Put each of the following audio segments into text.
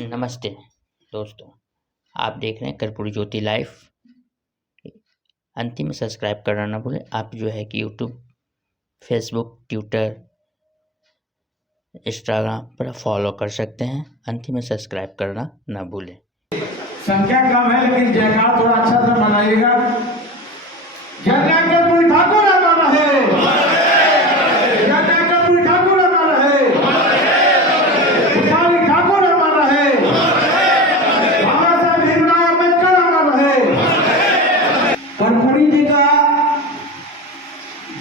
नमस्ते दोस्तों, आप देख रहे हैं कर्पूरी ज्योति लाइव। अंतिम में सब्सक्राइब करना ना भूलें। आप जो है कि यूट्यूब, फेसबुक, ट्विटर, इंस्टाग्राम पर फॉलो कर सकते हैं। अंतिम में सब्सक्राइब करना ना भूलें। संख्या कम है लेकिन जयकार थोड़ा अच्छा से मनाइएगा। कर्पूरी ठाकुर हमारा है, कर्पूरी ठाकुर हमारा है, पुजारी ठाकुर हमारा है, बाबा साहब भीमराव अम्बेडकर हमारा है। कर्पूरी जी का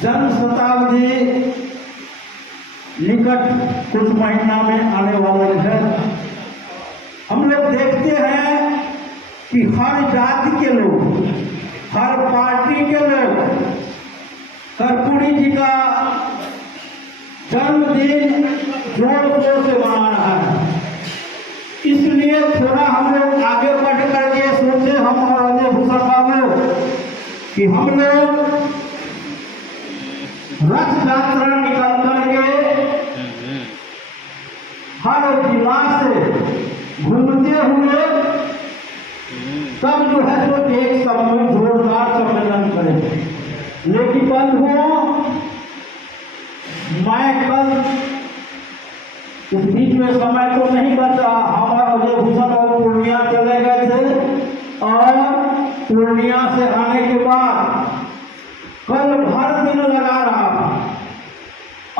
जन्म शताब्दी निकट कुछ महीना में आने वाला है। हम लोग देखते हैं कि हर जाति के लोग, हर पार्टी के लोग कर्पूरी जी का जन्मदिन जोर शोर से मना रहा है। इसलिए थोड़ा हम लोग आगे बढ़ करके सोचे, हम और अजय भूषण बाबू, कि हम लोग रथ यात्रा निकल करके हर जिला से घूमते हुए तब जो है तो एक समय जोरदार सम्मेलन करें। लेकिन बंधुओं, मैं कल इस बीच में समय तो नहीं बचा। हम अजय भूषण और पूर्णिया चले गए थे और पूर्णिया से आने के बाद कल भर दिन लगा रहा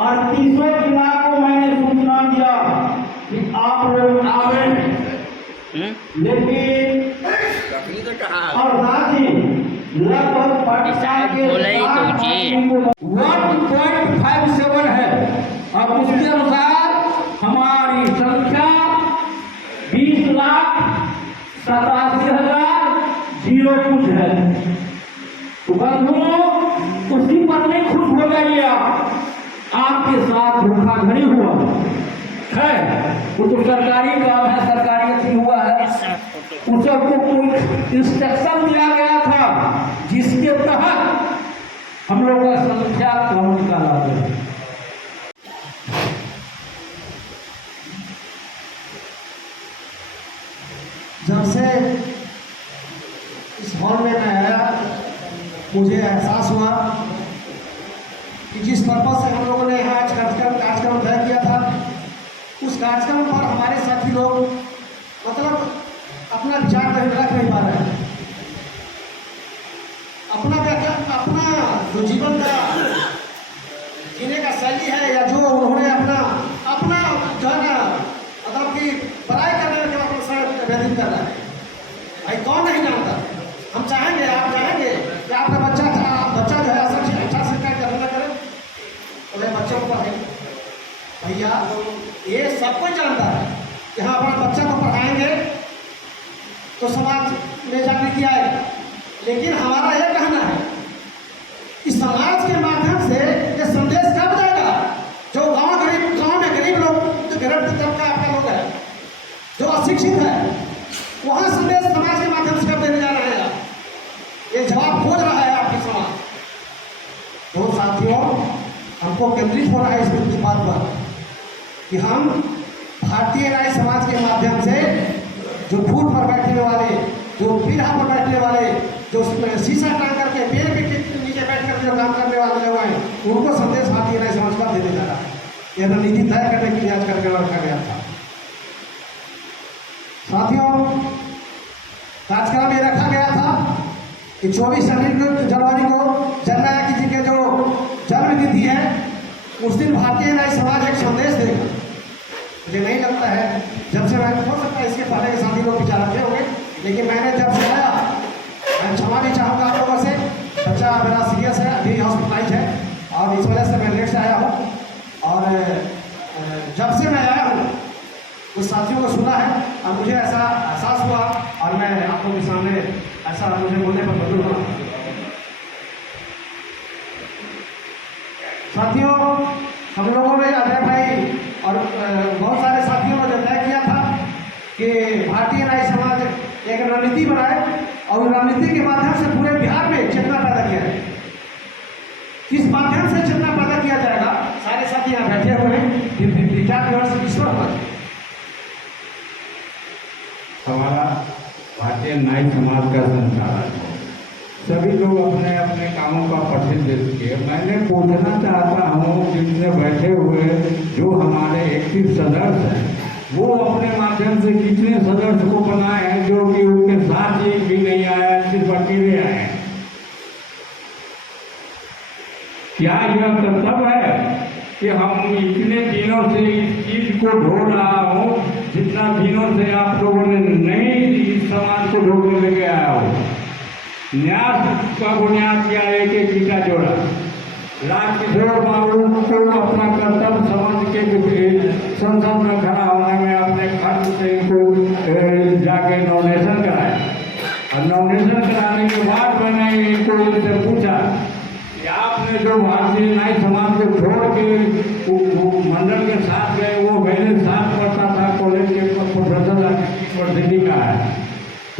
और तीसरे जिला को मैंने सूचना दिया कि आप लोग आवे, लेकिन और साथ ही लगभग 1.57 है। अब उसके अनुसार हमारी संख्या 20,87,000 कुछ है। तो बंधुओं, उसी पर नहीं खुश हो गया, आपके साथ धोखाधड़ी हुआ है। वो तो सरकारी काम है, सरकारी अथी हुआ है। उस सबको कोई इंस्ट्रक्शन दिया गया था जिसके तहत हम लोग का संख्या कम निकाला गया। जब से इस हॉल में मैं आया, मुझे एहसास हुआ कि जिस पर्पज से हम लोगों ने यहाँ आज कार्यक्रम तय किया था, उस कार्यक्रम पर हमारे साथी लोग मतलब अपना विचार रख नहीं पा रहे हैं। अपना जो जीवन का जीने का शैली है, या जो उन्होंने अपना जो है ना मतलब कि पढ़ाई करने के अपना समय व्यतीत कर रहा है। भाई कौन नहीं जानता। हम चाहेंगे, आप चाहेंगे कि आपका बच्चा जो है अच्छा शिक्षा ग्रहण करे, तो वह बच्चों को पढ़े। भैया ये सब कोई जानता है कि हाँ, अपना बच्चा को पढ़ाएंगे तो समाज में जागृति आएगी। लेकिन हमारा यह कहना है कि समाज के माध्यम से ये संदेश कब जाएगा? जो गांव में गरीब लोग, जो गरीब तबका आपका लोग है, जो अशिक्षित है, वहां संदेश समाज के माध्यम से कब देने जा रहे हैं? ये जवाब खोज रहा है आपकी समाज। तो साथियों, हमको केंद्रित होना है इस बात पर कि हम भारतीय राय समाज के माध्यम से जो फूट पर बैठने वाले, जो पीढ़ा पर बैठने वाले, जो शीशा टांग करके पेड़ के नीचे बैठ करके जो काम करने वाले लोग हैं, उनको संदेश भारतीय राय समाज का देने जा रहा है। यह रणनीति तय करने के लिए आज करके रखा गया था। साथियों, कार्यक्रम में रखा गया था कि 24 जनवरी को जननायक जी के जो जन्म तिथि है, उस दिन भारतीय राय समाज एक संदेश देगा। मुझे नहीं लगता है, जब से मैं, हो सकता है इसके पहले के साथी लोग विचार रखे होंगे, लेकिन मैंने जब से आया, मैं क्षमा भी चाहूँगा आप लोगों से। बच्चा मेरा सीरियस है, अभी हॉस्पिटलाइज है और इस वजह से मैं लेट से आया हूँ। और जब से मैं आया हूँ उस साथियों को सुना है और मुझे ऐसा एहसास हुआ, और मैं आप लोगों के सामने ऐसा मुझे बोलने पर मजबूर हुआ। साथियों, हम लोगों ने, अजय भाई और बहुत सारे साथियों ने तय किया था कि भारतीय राय समाज एक रणनीति बनाए और रणनीति के माध्यम से पूरे बिहार में चेतना पैदा किया है। किस माध्यम से चेतना पैदा किया जाएगा? सारे साथी यहाँ बैठे हुए हैं, विचार विमर्श ईश्वर पर। हमारा भारतीय नाई समाज का संचालन है। सभी लोग अपने अपने कामों का प्रसिद्ध किए। मैंने पूछना चाहता हूँ जितने बैठे हुए जो हमारे एक्टिव सदस्य हैं वो अपने माध्यम से कितने सदस्य को बनाए हैं जो कि उनके साथ एक भी नहीं आया, सिर्फ अकेले आए हैं। क्या यह कर्तव्य है कि हम इतने दिनों से इस चीज को ढो रहा हूँ जितना दिनों से आप लोगों ने नहीं इस समाज को ढोने लेके आया हो। न्यास का बुनियाद क्या है कि गीता जोड़ा राजकिशोर बाबू को अपना कर्तव्य समझ के संसद में खड़ा होने में अपने खर्च से इनको जाके नॉमिनेशन कराया और नॉमिनेशन कराने के बाद मैंने इनको इनसे पूछा कि आपने जो भारतीय नाई समाज को छोड़ के मंडल के साथ गए वो मेरे साथ पढ़ता था कॉलेज के प्रोफेसर यूनिवर्सिटी का है,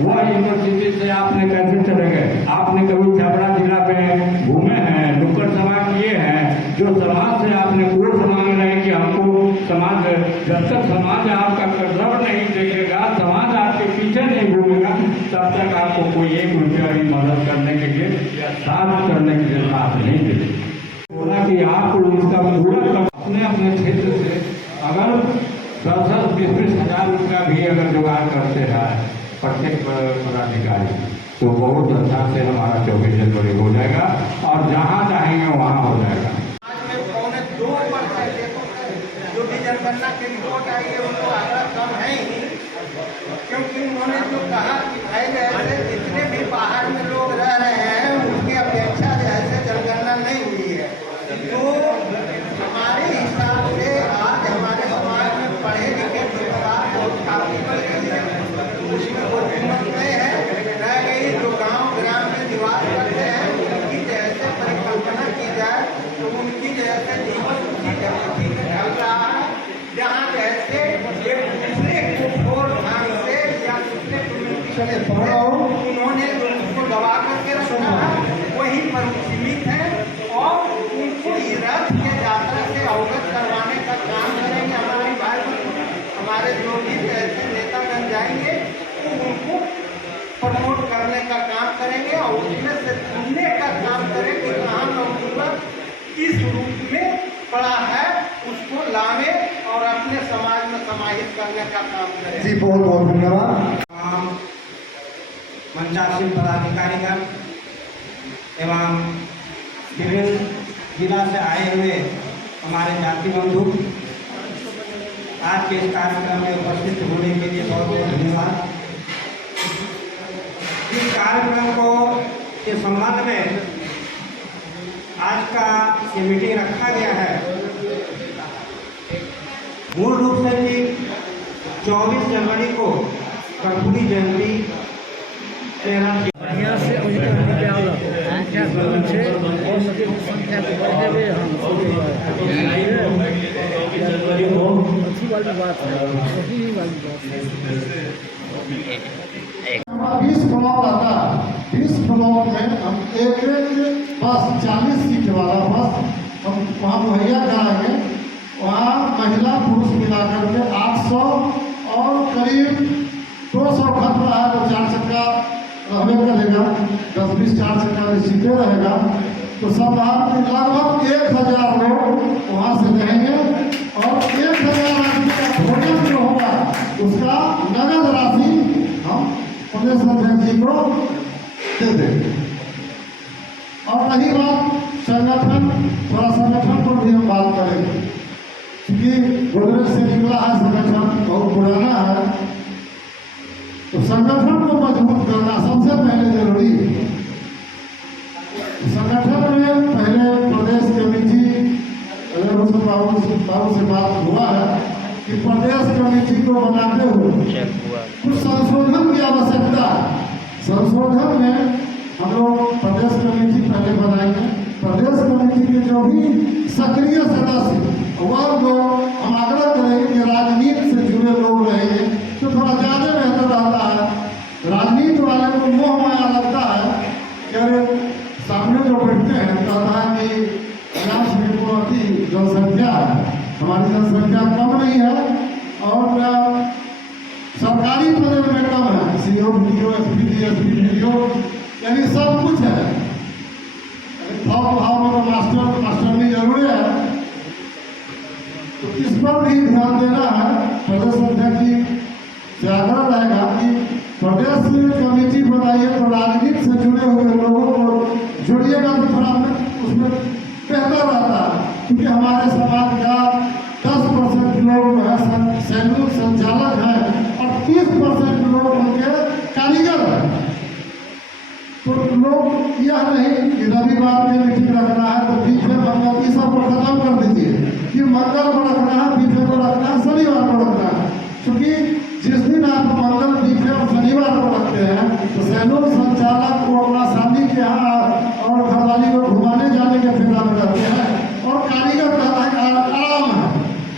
वह यूनिवर्सिटी से आपने कैसे चले गए? आपने कभी छपरा जिला में घूमे हैं, नुक्कड़ सभा किए हैं, जो समाज से आपने वोट मांग रहे हैं कि हमको समाज, जब तक समाज आपका कर्तव्य नहीं देखेगा, समाज आपके पीछे नहीं घूमेगा, तब तक आपको कोई एक रुपया भी मदद करने के लिए या साथ करने के लिए साथ नहीं देगा। बोला कि आप इसका पूरा अपने अपने क्षेत्र से अगर 10-20 हज़ार रुपया भी अगर जुगाड़ करते हैं प्रत्येक पदाधिकारी तो बहुत अच्छा से हमारा 24 जनवरी हो जाएगा और जहाँ चाहेंगे वहाँ हो जाएगा। आज में 2% जो भी जनगणना की रिपोर्ट आई है उनको आंकड़ा कम है ही, क्योंकि उन्होंने जो कहा कि भाई जैसे जितने भी बाहर में लोग रह रहे हैं उनकी अपेक्षा जैसे जनगणना नहीं हुई है, तो हमारे हिसाब से आज हमारे समाज में पढ़े लिखे परिवार बहुत काफी बढ़ गई है। उसमें कोई हिम्मत नहीं है, रह गई जो गांव ग्राम में निवास करते हैं उनकी जैसे परिकल्पना की जाए तो उनकी जैसे जीवन उनकी जगह ढल रहा है, जहाँ जैसे एक दूसरे को फोर ढंग से या दूसरे कम्युनिटी उन्होंने उनको दबा करके रखा है, वहीं पर सीमित है और उनको रथ के यात्रा से अवगत करवाने का काम करेंगे। हमारे भाई हमारे जो भी ऐसे नेता बन जाएंगे तो उनको प्रमोट करने का काम करेंगे और उसमें से ढूंढने का काम करेंगे कहाँ नौजवान किस रूप में पड़ा है उसको लाने और अपने समाज में समाहित करने का काम करें। जी बहुत बहुत धन्यवाद। मंचासीन पदाधिकारीगण एवं विभिन्न जिला से आए हुए हमारे जाति बंधु आज के इस कार्यक्रम में उपस्थित होने के लिए बहुत बहुत धन्यवाद। इस कार्यक्रम को के संबंध में आज का ये मीटिंग रखा गया है मूल रूप से कि 24 जनवरी को कर्पूरी जयंती बढ़िया से संख्या को बढ़े हुए हम अच्छी वाली बात है, सही वाली बात है। 20 ब्लॉक आता है, 20 ब्लॉक में हम एक बस 40 सीट वाला बस हम वहाँ मुहैया कराएंगे। वहाँ महिला पुरुष मिलाकर के 800 और करीब 200 खत रहा है तो 4 चक्का रहने करेगा, 10-20 4 चक्का सीटें रहेगा तो सब लगभग 1000 लोग वहाँ से रहेंगे और 1000 आदमी का भोजन जो होगा उसका नगद राशि हम प्रदेश अध्यक्ष जी को दे देंगे। और रही बात संगठन, थोड़ा संगठन पर भी हम बात करेंगे क्योंकि गोदरेज से निकला है संगठन, बहुत पुराना है, तो संगठन को मजबूत करना सबसे पहले जरूरी है। संगठन में पहले प्रदेश कमेटी अगर उसको बाबू से बात हुआ है कि प्रदेश कमेटी को बनाते हुए कुछ संशोधन की आवश्यकता है। संशोधन में हम लोग प्रदेश कमेटी पहले बनाएंगे। प्रदेश कमेटी के जो भी सक्रिय सदस्य वह लोग हम आग्रह करेंगे कि राजनीति से जुड़े लोग रहेंगे तो थोड़ा ज़्यादा बेहतर रहता है। राजनीति वाले को मोह माया लगता है कि अरे सामने जो बैठते हैं कहता है कि 50 मिनटों की जनसंख्या है, हमारी जनसंख्या कम नहीं है और सब सरकारी पद में कम है, CO, BDO, SP, DSP, BDO, यानी सब कुछ है। भाव में तो मास्टरनी जरूरी है, तो इस पर भी ध्यान देना है। प्रदेश अध्यक्ष जी से आग्रह रहेगा कि प्रदेश कमेटी बनाइए तो राजनीति से जुड़े हुए लोगों को जोड़िएगा तो थोड़ा उसमें बेहतर रहता है, क्योंकि हमारे समाज का 10% लोग जो है सैलून संचालक हैं और 30% लोग उनके कारीगर हैं। तो लोग यह नहीं कि रविवार में मीटिंग रखना है तो बीफे मंगल ये सब को खत्म कर दीजिए कि मंगल को रखना है, बीफे को रखना है, शनिवार को रखना है। क्योंकि जिस दिन आप मंगल, बीफे और शनिवार को रखते हैं तो सैलून संचालक को अपना शादी के यहाँ और घरवाली को घुमाने जाने के फिक्र में रहते हैं और कारीगर कहता है आराम है,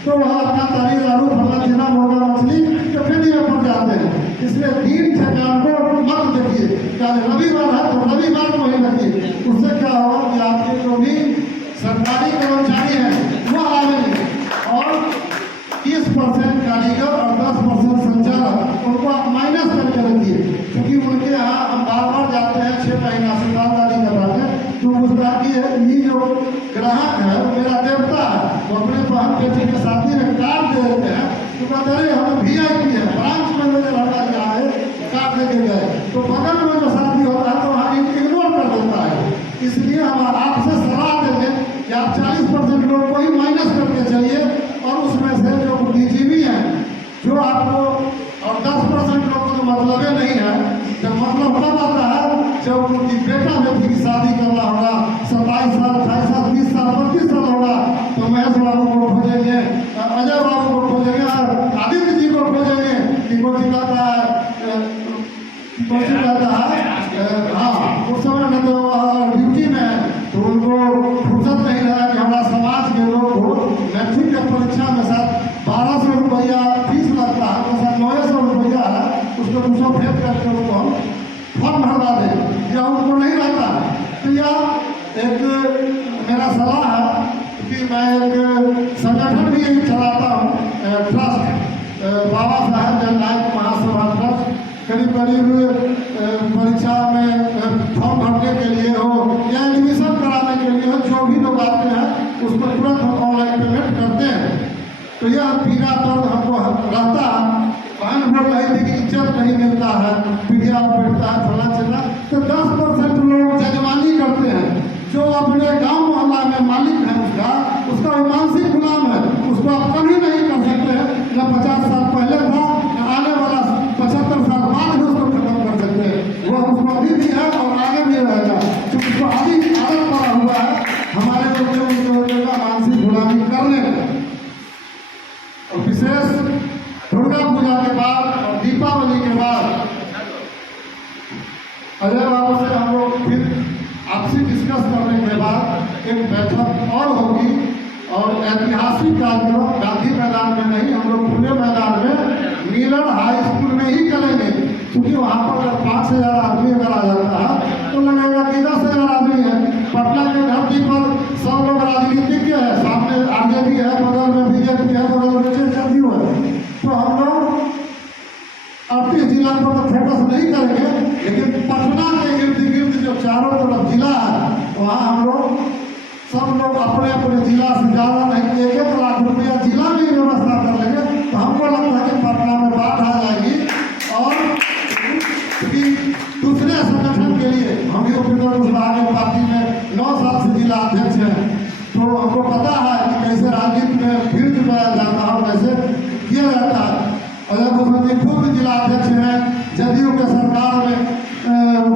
तो वह अपना तरी दारू फला जीना मोटा मछली तो खेती में पड़ जाते हैं। इसलिए दिन ठेकान को मत देखिए, रविवार है तो रविवार को ही रखिए। उससे क्या होगा कि आपके जो भी सरकारी कर्मचारी हैं वो आएंगे और 30% कारीगर और 10% संचालक उनको आप माइनस करके रखिए, क्योंकि उनके यहाँ हम बार जाते हैं 6 महीना से दुकानदारी कराते हैं। तो गुजराती है, ये जो ग्राहक है वो मेरा देवता है, वो अपने बहन बेटे के शादी में कार्ड दे देते हैं तो कहते हैं हम VIP है, ब्रांच मैनेजर हमारे आए कार्ड दे के गए, तो बगल में जो शादी होता है तो वहाँ इग्नोर कर देता है। इसलिए हम आपसे सलाह देंगे कि आप 40% लोग को ही माइनस करके चलिए और उसमें से जो बुद्धिजीवी हैं जो आपको और 10% लोग को तो मतलब नहीं है। जब मतलब कब आता है जब उनकी बेटा बेटी की शादी करना होगा, 27 साल 28 साल 20 साल 32 साल होगा तो महेश बाबू को खोजेंगे, अजय बाबू को खोजेंगे और आदित्य जी को खोजेंगे कि कौन सी कहता है हाँ उस समय न तो ड्यूटी में तो उनको फुर्सत नहीं रहा कि हमारा समाज के लोग को मैट्रिक के परीक्षा में साथ 1200 रुपया फीस लगता है तो साथ 900 रुपया है, उसको 200 फेंक करके उनको हम फॉर्म भरवा दें या उनको नहीं रहता। तो यह एक मेरा सलाह है कि मैं एक संगठन भी चलाता हूँ, ट्रस्ट बाबा साहेब जननायक महासभा ट्रस्ट, करीब परीक्षा में फॉर्म भरने के लिए हो या एडमिशन कराने के लिए हो, जो भी लोग आते हैं उस पर तुरंत हम ऑनलाइन पेमेंट करते हैं। तो यह पीड़ा दर्द हमको रहता है। बहन बोल रही थी कि इज्जत नहीं मिलता है, पीढ़िया बैठता है फला चला, तो 10% लोग जजमानी करते हैं। जो अपने गांव मोहल्ला में मालिक है उसका मानसिक गुलाम है, उसको आप कभी नहीं कर सकते हैं। न 50 साल पहले था न आने वाला 75 साल बाद भी उसको खत्म कर सकते हैं। वो उसको अभी भी है और आगे भी रहेगा, क्योंकि उसको अभी आदत पड़ा हुआ है हमारे लोगों का मानसिक गुलामी करने का। और विशेष दुर्गा पूजा के बाद और दीपावली के बाद अजय बाबू से हम लोग फिर आपसी डिस्कस करने के बाद एक बैठक और होगी और ऐतिहासिक कार्यक्रम गांधी मैदान में नहीं, हम लोग खुले मैदान में मिलन हाई स्कूल में ही करेंगे, क्योंकि वहाँ पर अगर 5000 आदमी अगर आ जाता है तो लगेगा कि 10,000 आदमी है। पटना के धरती पर सब लोग राजनीतिज्ञ है, सामने RJD है, बगल में BJP है, बगल में जदयू है। तो हम लोग 38 जिला पर तो फोकस नहीं करेंगे, लेकिन पटना के इर्द गिर्द जो चारों तरफ जिला है वहाँ हम लोग सब लोग अपने अपने जिला से ज़्यादा नहीं 1-1 लाख रुपया जिला में ही व्यवस्था कर लेंगे। तो हमको लगता है कि पटना में बाढ़ आ जाएगी। और क्योंकि दूसरे संगठन के लिए हम भी पार्टी में 9 साल से जिला अध्यक्ष हैं, तो हमको पता है कि कैसे राजनीति में भीड़ जुटाया जाता है और कैसे किया जाता है। अजय मुख्यमंत्री खुद जिला अध्यक्ष हैं, जदयू के सरकार में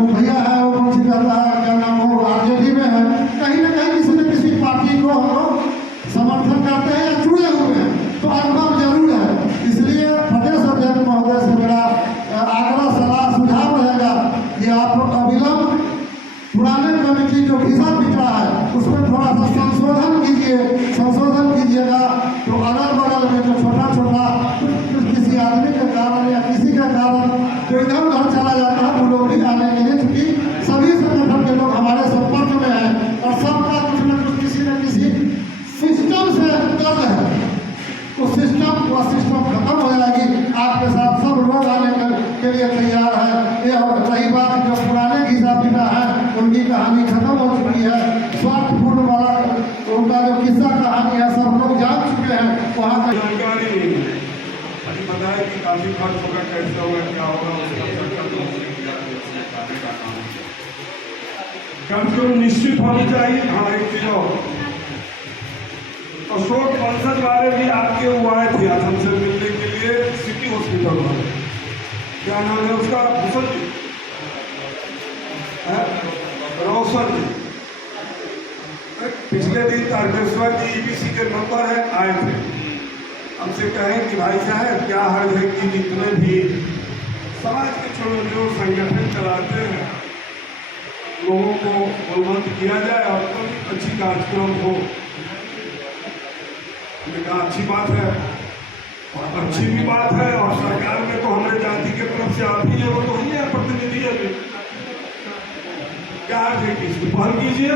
भैया है वो कौन सी कहता है क्या नाम हो RJD में है, कहीं ना कहीं किसी न किसी पार्टी को हम लोग समर्थन करते हैं या जुड़े हुए हैं, तो अनुभव जरूर है। इसलिए प्रदेश अध्यक्ष महोदय से मेरा आग्रह सलाह सुझाव रहेगा कि आप अविलंब पुराने कमेटी जो घिसा पिटा है उसमें थोड़ा सा संशोधन कीजिएगा। तो अगल बगल में जो छोटा छोटा किसी आदमी के कारण या किसी के कारण जो इधर उधर चला जाता है वो लोग भी आने के लिए, क्योंकि सभी संगठन के लोग हमारे संपर्क में हैं और सबका कुछ न कुछ किसी न किसी सिस्टम से दर्द है। तो सिस्टम खत्म हो जाएगी, आपके साथ सब लोग लिए तैयार है। ये सही बात है, जो पुराने घिसा पिटा है उनकी कहानी खत्म हो चुकी है। स्वार्थपूर्ण वाला उनका जो किस्सा कहानी है सब लोग जान चुके हैं। वहाँ का जानकारी नहीं है। अभी पता है कि काफी खर्च होगा, कैसे होगा, क्या होगा, उसका चर्चा तो का काम है। कम से कम निश्चित होनी चाहिए। हाँ, एक चीज और, अशोक वंशज वाले भी आपके वो आए थे आज हमसे मिलने के लिए, सिटी हॉस्पिटल वाले, क्या नाम है उसका, भूषण जी, रोशन जी, पिछले दिन तारकेश्वर जी ईबीसी के नंबर है आए थे, हमसे कहें कि भाई साहब क्या हाल है कि जितने भी समाज के छोटे जो संगठन चलाते हैं लोगों को बलवंत किया जाए और कोई अच्छी कार्यक्रम हो। कहा अच्छी बात है और अच्छी भी बात है, और सरकार में तो हमारे जाति के तरफ से आप ही है, वो तो ही है प्रतिनिधि है। क्या है कि इसको पहल कीजिए,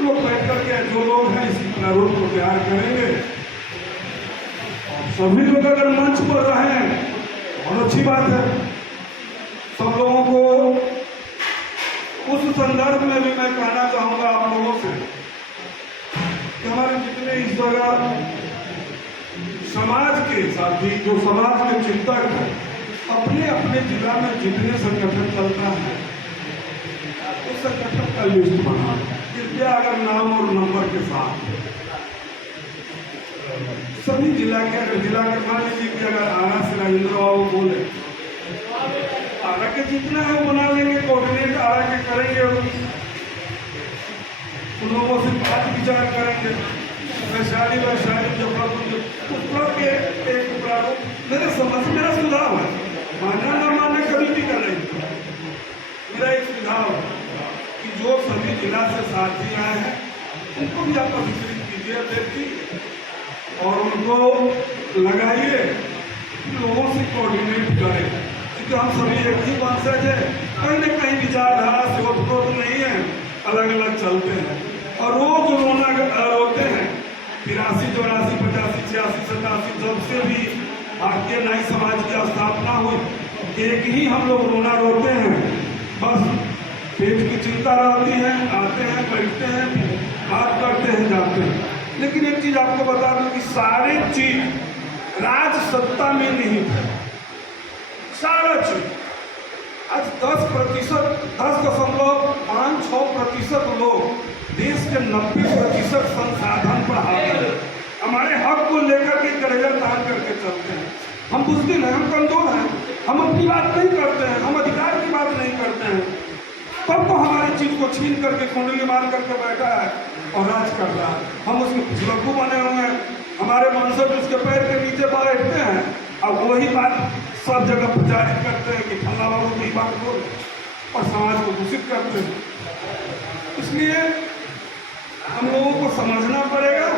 लोग बैठ करके जो लोग हैं इसी प्रारूप को तैयार करेंगे। सभी लोग अगर मंच पर रहें बहुत अच्छी बात है। सब लोगों को उस संदर्भ में भी मैं कहना चाहूंगा आप लोगों से कि हमारे जितने इस जगह समाज के साथी, जो समाज के चिंतक हैं, अपने अपने जिला में जितने संगठन चलता है उस संगठन का लिस्ट बना कृपया, अगर नाम और नंबर के साथ सभी जिला के मान लीजिए कि अगर आरा से राजेंद्र बाबू बोले, आरा के जितना है वो बना लेंगे, कोऑर्डिनेट आरा के करेंगे, उन लोगों से बात विचार करेंगे। वैशाली जबलपुर के एक प्रारूप मेरे समझ मेरा सुझाव है, मानना न मानना कभी भी कर नहीं, मेरा एक सुझाव है कि जो सभी जिला से साथी आए हैं उनको भी आप वितरित कीजिए, देखिए और उनको लगाइए, लोगों से कोऑर्डिनेट करें, क्योंकि हम सभी एक ही वंशज है, कहीं न कहीं विचारधारा से ओतप्रोत नहीं है, अलग अलग चलते हैं और रोज रोते हैं। 83, 84, 85, 86, 87 जब से भी भारतीय न्याय समाज की स्थापना हुई एक ही हम लोग रोना रोते हैं, बस पेट की चिंता रहती है, आते हैं बैठते हैं बात करते हैं जाते हैं। लेकिन एक चीज आपको बता दूं कि सारे चीज राज सत्ता में नहीं थे, सारा चीज आज 10.5% लोग देश के 90% संसाधन पर हावी है। हमारे हक को लेकर के करेजा तान करके चलते हैं। हम बुज़दिल हैं, हम कमजोर हैं, हम अपनी बात नहीं करते हैं, हम अधिकार की बात नहीं करते हैं, तब तो हमारी चीज को छीन करके कुंडली मार करके बैठा है और राज कर रहा है। हम उसके पिछलग्गू बने हुए हैं, हमारे वंशज उसके पैर के नीचे बैठते हैं और वही बात सब जगह प्रचारित करते हैं कि फला बाबू की बात बोल और समाज को दूषित करते हैं। इसलिए हम लोगों को समझना पड़ेगा,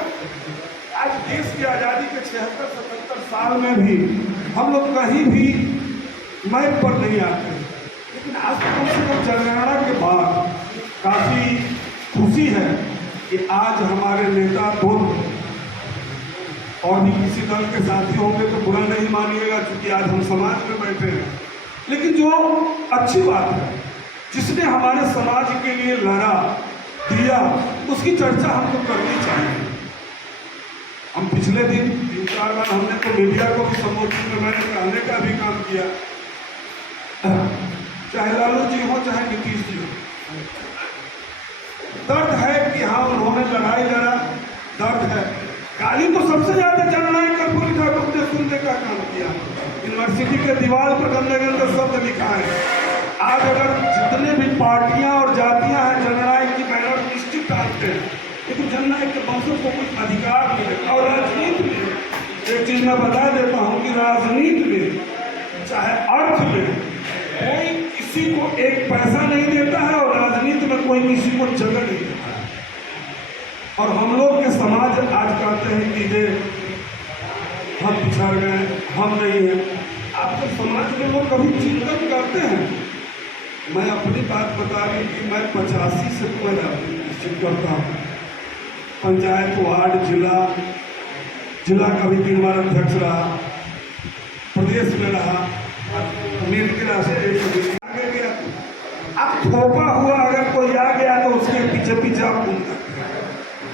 आज देश की आज़ादी के 76-77 साल में भी हम लोग कहीं भी मैप पर नहीं आते, लेकिन आज कम से कम जनगणना के बाद काफ़ी खुशी है कि आज हमारे नेता खुद और भी किसी दल के साथी होंगे तो बुरा नहीं मानिएगा, क्योंकि आज हम समाज में बैठे हैं। लेकिन जो अच्छी बात है, जिसने हमारे समाज के लिए लड़ा दिया, उसकी चर्चा हमको करनी चाहिए। हम पिछले दिन 3-4 बार हमने तो मीडिया को भी संबोधित में मैंने कहने का भी काम किया, चाहे लालू जी हो चाहे नीतीश जी हो, दर्द है कि हाँ उन्होंने लड़ाई लड़ा, दर्द है। गाली तो सबसे ज्यादा जननायक कर्पूरी ठाकुर ने सुनने का काम किया, यूनिवर्सिटी के दीवार पर गंदे गंदे शब्द लिखा है। आज अगर जितने भी पार्टियां और जातियां हैं जननायक की बैनर निश्चित डालते हैं, लेकिन जननायक के वंशों को कुछ अधिकार मिले। और राजनीति में एक चीज मैं बता देता हूँ कि राजनीति में चाहे अर्थ में कोई किसी को एक पैसा नहीं देता है और राजनीति में कोई किसी को जगह नहीं देता है। और हम लोग के समाज आज कहते हैं कि ये हम पिछड़ गए, हम नहीं हैं। आपके समाज के लोग कभी चिंतन करते हैं? मैं अपनी बात बता रही कि मैं 85 से पहले निश्चित करता हूँ, पंचायत, वार्ड, जिला का भी 3 बार अध्यक्ष रहा, प्रदेश में रहा, मिडिल क्लास है, आगे गया। अब थोपा हुआ अगर कोई आ गया तो उसके पीछे पीछे आप घूमना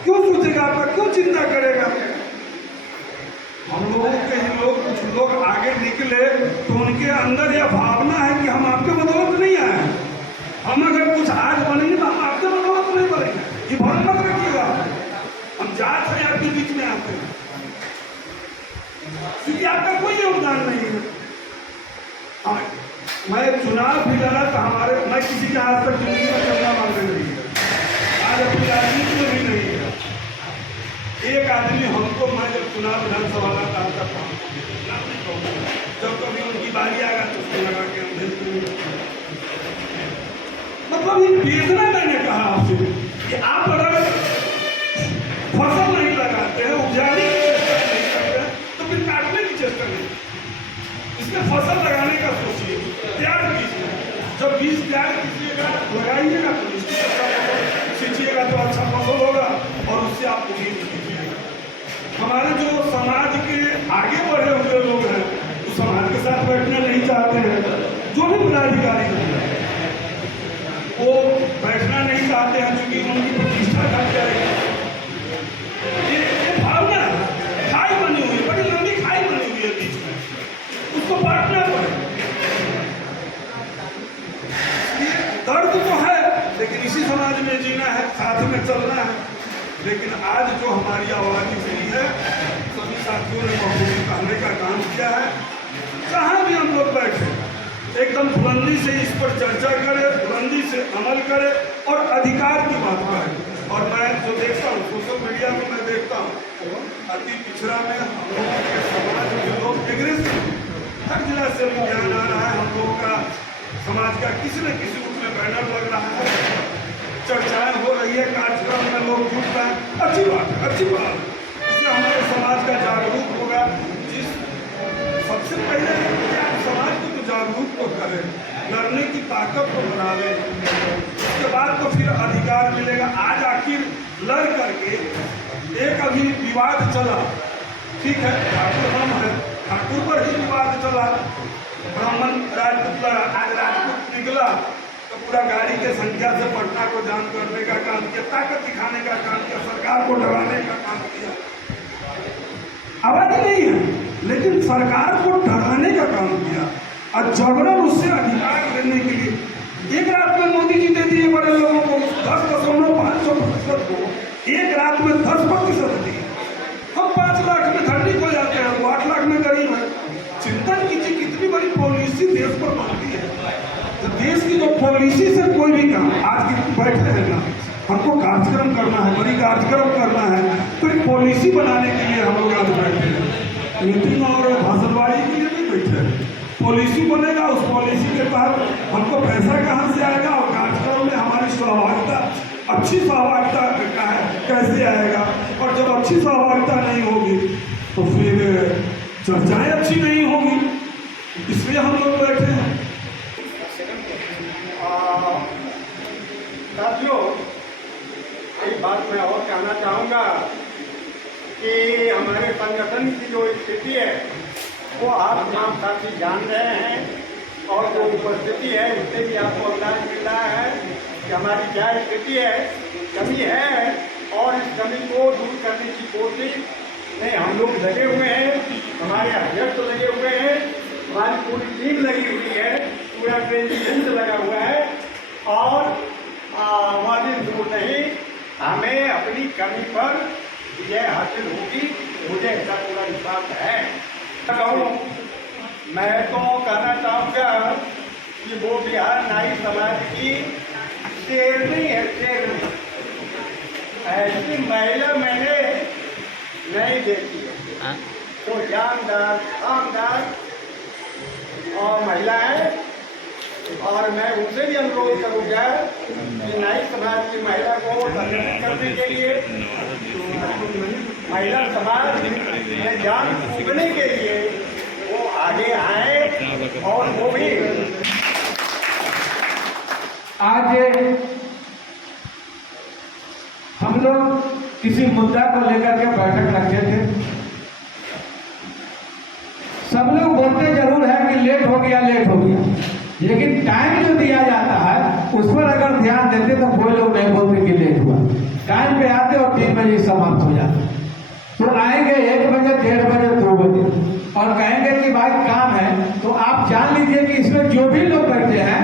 क्यों सोचेगा, आपका क्यों चिंता करेगा? हम लोगों के ही लोग, कुछ लोग आगे निकले तो उनके अंदर यह भावना है कि हम आपके बदौलत नहीं आए हैं, हम अगर कुछ आज बनेंगे तो हम आपके बदौलत नहीं बनेंगे, ये भ्रम मत रखिएगा। हम जात है आपके बीच में आते हैं क्योंकि आपका कोई योगदान नहीं है। मैं चुनाव भी लड़ा तो मैं किसी के आज तक जिंदगी में चलना मांगने नहीं है, आज अपनी राजनीति में भी नहीं है। एक आदमी हमको, मैं जब चुनाव विधानसभा लड़ता था जब कभी उनकी बारी आएगा तो उसको लगा के हम भेज देंगे। मतलब ये वेदना मैंने कहा आपसे कि आप अगर फसल नहीं लगाते हैं, उपजाने की चेष्टा नहीं करते हैं तो फिर काटने की चेष्टा नहीं। इसमें फसल लगाने का सोचिए, तैयार कीजिए। जब बीज तैयार कीजिएगा, लगाइएगा तो इसकी सींचिएगा तो अच्छा फसल होगा और उससे आप उम्मीद कीजिएगा। हमारे जो समाज के आगे बढ़े हुए लोग हैं वो समाज के साथ बैठना नहीं चाहते हैं, जो भी पदाधिकारी हैं वो बैठना नहीं चाहते हैं क्योंकि उनकी प्रतिष्ठा घट जाएगी। ये भावना खाई बनी हुई है, बड़ी लंबी खाई बनी हुई है बीच में, उसको बांटना पड़ेगा। ये दर्द तो है लेकिन इसी समाज में जीना है, साथ में चलना है। लेकिन आज जो हमारी आवाज़ हुई है, सभी साथियों ने बखूबी कहने का काम किया है। जहाँ भी हम लोग बैठे एकदम बुलंदी से इस पर चर्चा करें, बुलंदी से अमल करें और अधिकार की बात करें। और मैं जो देखता हूँ सोशल मीडिया में, मैं देखता हूँ अति पिछड़ा में हम लोगों के समाज के लोग एग्रेसिव, हर जिला से ध्यान आ रहा है, हम लोगों का समाज का किसी न किसी रूप में बैनर लग रहा है, चर्चाएं हो रही है, कार्यक्रम में लोग जुट रहे हैं। अच्छी बात है, अच्छी बात है, इससे हमारे समाज का जागरूक होगा। जिस सबसे पहले समाज को तो जागरूक तो करें, लड़ने की ताकत को बढ़ावे, उसके बाद तो फिर अधिकार मिलेगा। आज आखिर लड़ करके एक अभी विवाद चला, ठीक है, ठाकुर हम है, ठाकुर पर ही विवाद चला, ब्राह्मण राजपूत लड़ा, आज राजपूत निकला तो पूरा गाड़ी के संख्या से पटना को जाम करने का काम किया, ताकत दिखाने का काम किया, सरकार को डराने का काम किया। आवाज नहीं है लेकिन सरकार को डराने का काम किया और जबरन उससे अधिकार लेने के लिए एक रात में मोदी जी दे दिए बड़े लोगों को 10.5% को, एक रात में 10% दिए। हम 5 लाख में धरनी को जाते हैं, वो 8 लाख में गरीब है। चिंतन कीजिए कितनी बड़ी पॉलिसी देश पर बनती है। तो देश की जो पॉलिसी से कोई भी काम, आज की बैठे हैं ना, हमको कार्यक्रम करना है, बड़ी कार्यक्रम करना है, तो एक पॉलिसी बनाने के लिए हम लोग आज बैठे हैं। मीटिंग और भाषणबाजी के लिए नहीं बैठे हैं, पॉलिसी बनेगा, उस पॉलिसी के तहत हमको पैसा कहाँ से आएगा और कार्यक्रम में हमारी सहभागिता, अच्छी सहभागिता कैसे आएगा। और जब अच्छी सहभागिता नहीं होगी तो फिर चर्चाएं अच्छी नहीं होगी, इसलिए हम लोग बैठे हैं। साथियों, एक बात मैं और कहना चाहूँगा कि हमारे संगठन की जो स्थिति है वो आप तमाम साथी जान रहे हैं और जो उपस्थिति है उससे भी आपको अंदाज मिल रहा है कि हमारी क्या स्थिति है, कमी है और इस कमी को दूर करने की कोशिश में हम लोग लगे हुए हैं, हमारे अध्यक्ष लगे हुए हैं, हमारी पूरी टीम लगी हुई है, पूरा ट्रेनिंग लगा हुआ है और हमारी दूर नहीं, हमें अपनी कमी पर विजय हासिल होगी, मुझे ऐसा पूरा विश्वास है। मैं तो कहना चाहूँगा कि वो बिहार नाई समाज की शेरनी है, शेरनी। ऐसी महिला मैंने नहीं देखी है, तो जानदार शानदार और महिला है। और मैं उनसे भी अनुरोध करूँगा कि नाई समाज की महिला को संगठित करने के लिए, महिला समाज में जान फूंकने के लिए वो आगे आए और वो भी आज हम लोग किसी मुद्दा को लेकर के बैठक रखे थे। सब लोग बोलते जरूर है कि लेट हो गया, लेट हो गया। लेकिन टाइम जो दिया जाता है उस पर अगर ध्यान देते तो कोई लोग नहीं बोलते कि लेट हुआ। टाइम पे आते और 3 बजे समाप्त हो जाता। तो आएंगे 1 बजे, 1:30 बजे, 2 बजे और कहेंगे कि भाई काम है। तो आप जान लीजिए कि इसमें जो भी लोग बैठे हैं,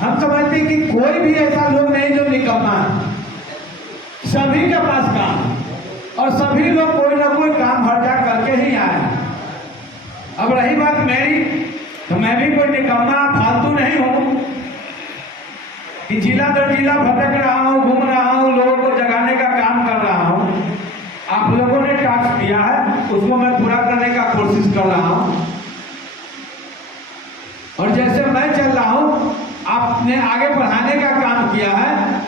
हम समझते कि कोई भी ऐसा लोग नहीं जो निकम्मा है। सभी के पास काम और सभी लोग कोई ना कोई काम हर जा करके ही आए। अब रही बात मेरी, तो मैं भी कोई निकम्मा फालतू नहीं हूं कि जिला दर जिला भटक रहा हूं, घूम रहा हूं, लोगों को जगाने का काम कर रहा हूं। आप लोगों ने टास्क दिया है, उसको मैं पूरा करने का कोशिश कर रहा हूं। और जैसे मैं चल रहा हूं, आपने आगे बढ़ाने का काम किया है,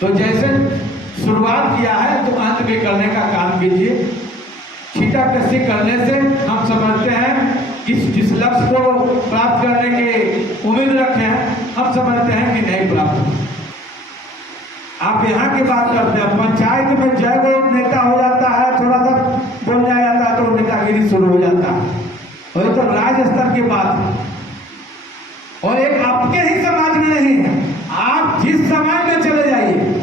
तो जैसे शुरुआत किया है तो अंत भी करने का काम कीजिए। छीटा कसी करने से हम समझते हैं कि जिस लक्ष्य को प्राप्त करने की उम्मीद रखे हैं, हम समझते हैं कि नहीं प्राप्त हो। आप यहाँ की बात करते हैं, पंचायत में जय वो नेता हो जाता है, थोड़ा सा बोल जाता है तो नेतागिरी शुरू हो जाता है। वही तो राज्य स्तर की बात है। और एक आपके ही समाज में नहीं है, आप जिस समाज में चले जाइए,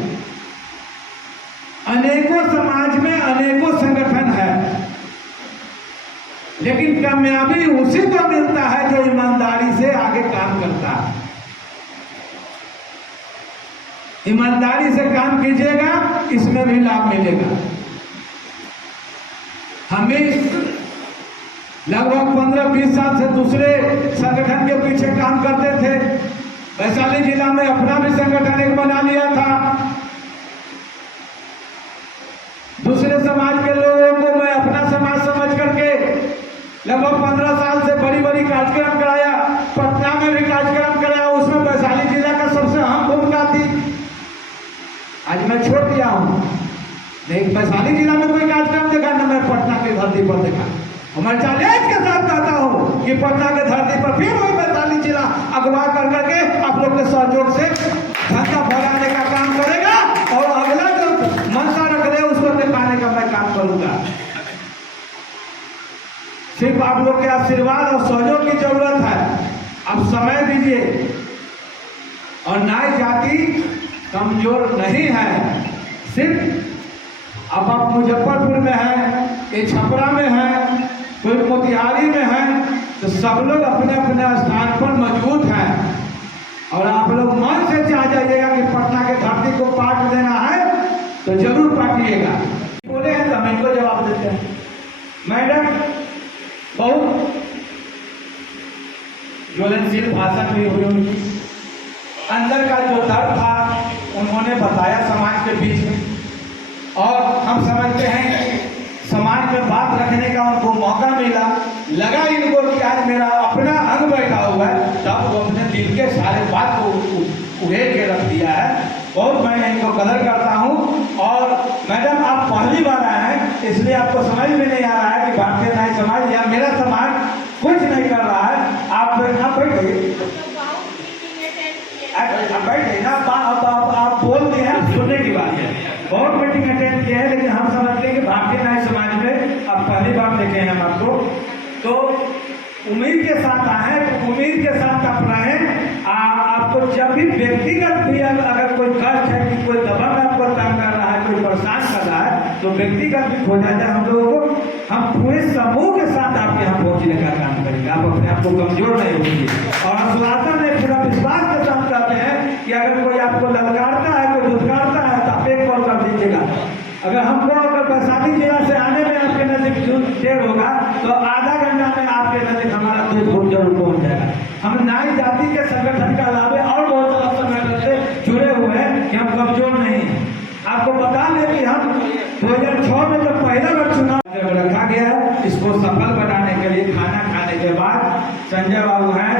अनेकों समाज में अनेकों संगठन है, लेकिन कामयाबी उसी को मिलता है जो ईमानदारी से आगे काम करता है। ईमानदारी से काम कीजिएगा, इसमें भी लाभ मिलेगा। हम भी लगभग 15-20 साल से दूसरे संगठन के पीछे काम करते थे। वैशाली जिला में अपना भी संगठन एक बना लिया था। दूसरे समाज के लोगों को मैं अपना समाज समझ करके लगभग 15 साल से बड़ी बड़ी कार्यक्रम कराया। पटना में भी कार्यक्रम कराया, उसमें वैशाली जिला का सबसे अहम भूमिका थी। आज मैं छोड़ दिया हूँ, लेकिन वैशाली जिला में कोई कार्यक्रम देखा न मैं पटना की धरती पर देखा। मैं चैलेंज के साथ कहता हूँ कि पटना के धरती पर फिर वही वैशाली जिला अगवा कर करके आप लोग के सहयोग से धंधा फैलाने का काम करेगा और अगला जो मंशा रख रहे उसको दिखाने का मैं काम करूंगा। सिर्फ आप लोग के आशीर्वाद और सहयोग की जरूरत है। आप समय दीजिए। और नाई जाति कमजोर नहीं है। सिर्फ अब आप मुजफ्फरपुर में हैं, ये छपरा में है, कोई मोतिहारी में है, तो सब लोग अपने अपने स्थान पर मौजूद हैं। और आप लोग मन से चाह जाइएगा कि पटना के धरती को पाट देना है तो जरूर पाटिएगा। बोले हैं तो हम इनको जवाब देते हैं। मैडम बहुत ज्वलनशील भाषण भी हुई उनकी, अंदर का जो दर्द था उन्होंने बताया समाज के बीच में। और हम समझते हैं कि समाज में बात रखने का उनको मौका मिला। लगा इनको कि आज मेरा अपना अंग बैठा हुआ है, तब वो अपने दिल के सारे बात को उड़ेल के रख दिया है। बहुत मैं इनको कदर करता हूँ। और मैडम आप पहली बार आए हैं, इसलिए आपको समझ में नहीं आ रहा है कि भारतीय नाई समाज या मेरा समाज कुछ नहीं कर रहा है। आप बैठिए, बैठिए ना, आप बोल दिए हैं, सुनने की बात है। बहुत मीटिंग अटेंड किए हैं, लेकिन हम समझते हैं कि भारतीय नाई समाज में आप पहली बार देखे हैं हम आपको। तो उम्मीद के साथ आए, तो उम्मीद के साथ आप रहें। आपको जब भी व्यक्तिगत भी अगर कोई कष्ट है कि कोई दबाव आपको तंग कर रहा है, कोई परेशान कर रहा है, तो व्यक्तिगत भी खोजा जाए हम लोगों को। हम पूरे समूह के साथ आपके यहाँ पहुँचने का काम करेंगे। आप अपने आप को कमजोर नहीं होंगे। और आश्वासन में पूरा विश्वास के साथ कहते हैं कि अगर कोई आपको ललकारता है, कोई दुत्कारता है, तो आप एक कॉल कर दीजिएगा। अगर हमको अगर वैशाली जिला से आने में आपके नजदीक देर होगा तो आधा घंटा में आपके नजदीक हमारा दूध जरूर पहुँच जाएगा। हम नाई जाति के संगठन के अलावे और बहुत सारा संगठन से जुड़े हुए हैं कि हम कमजोर नहीं हैं। आपको बता दें कि हम 2006 में जब पहला बार चुनाव रखा गया है, इसको सफल बनाने के लिए खाना खाने के बाद संजय बाबू हैं